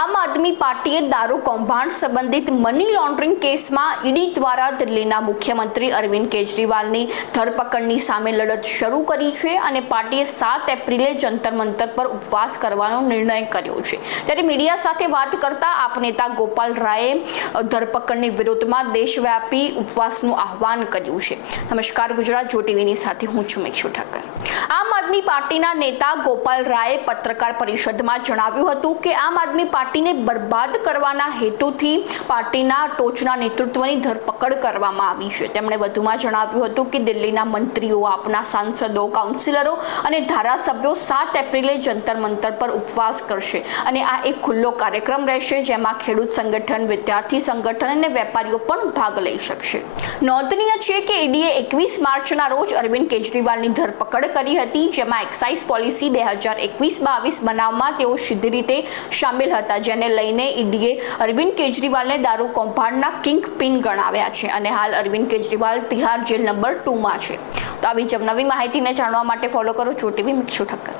આદમી પાર્ટીએ દારૂ કૌભાંડ સંબંધિત મની લોન્ડરિંગ કેસમાં ઈડી દ્વારા દિલ્હીના મુખ્યમંત્રી અરવિંદ કેજરીવાલની ધરપકડની સામે લડત શરૂ કરી છે અને પાર્ટીએ સાત એપ્રિલે જંતર મંતર પર ઉપવાસ કરવાનો નિર્ણય કર્યો છે. ત્યારે મીડિયા સાથે વાત કરતા આપ નેતા ગોપાલ રાયે ધરપકડની વિરોધમાં દેશવ્યાપી ઉપવાસનું આહવાન કર્યું છે. નમસ્કાર, ગુજરાત જો ટીવીની સાથે હું છું મેક્ષુ ઠાકર. આમ આદમી પાર્ટીના નેતા ગોપાલ રાયે પત્રકાર પરિષદમાં જણાવ્યું હતું કે આમ આદમી પાર્ટીને બરબાદ કરવાના હેતુથી પાર્ટીના ટોચના નેતૃત્વની ધરપકડ કરવામાં આવી છે. તેમણે વધુમાં જણાવ્યું હતું કે દિલ્હીના મંત્રીઓ, આપના સાંસદો, કાઉન્સિલરો અને ધારાસભ્યો સાત એપ્રિલે જંતર મંતર પર ઉપવાસ કરશે અને આ એક ખુલ્લો કાર્યક્રમ રહેશે જેમાં ખેડૂત સંગઠન, વિદ્યાર્થી સંગઠન અને વેપારીઓ પણ ભાગ લઈ શકશે. નોંધનીય છે કે ઈડીએ એકવીસ માર્ચના રોજ અરવિંદ કેજરીવાલની ધરપકડ કરી હતી, જેમાં એક્સાઇઝ પોલિસી બે હજાર એકવીસ બાવીસ બનાવમાં તેઓ સીધી રીતે સામેલ હતા, જેને લઈને ઈડીએ અરવિંદ કેજરીવાલને દારૂ કૌભાંડના કિંગ પિન ગણાવ્યા છે અને હાલ અરવિંદ કેજરીવાલ તિહાર જેલ નંબર ટુમાં છે. તો આવી જ નવી માહિતીને જાણવા માટે ફોલો કરો જો ટીવી મિક્ષુ ઠક્કર.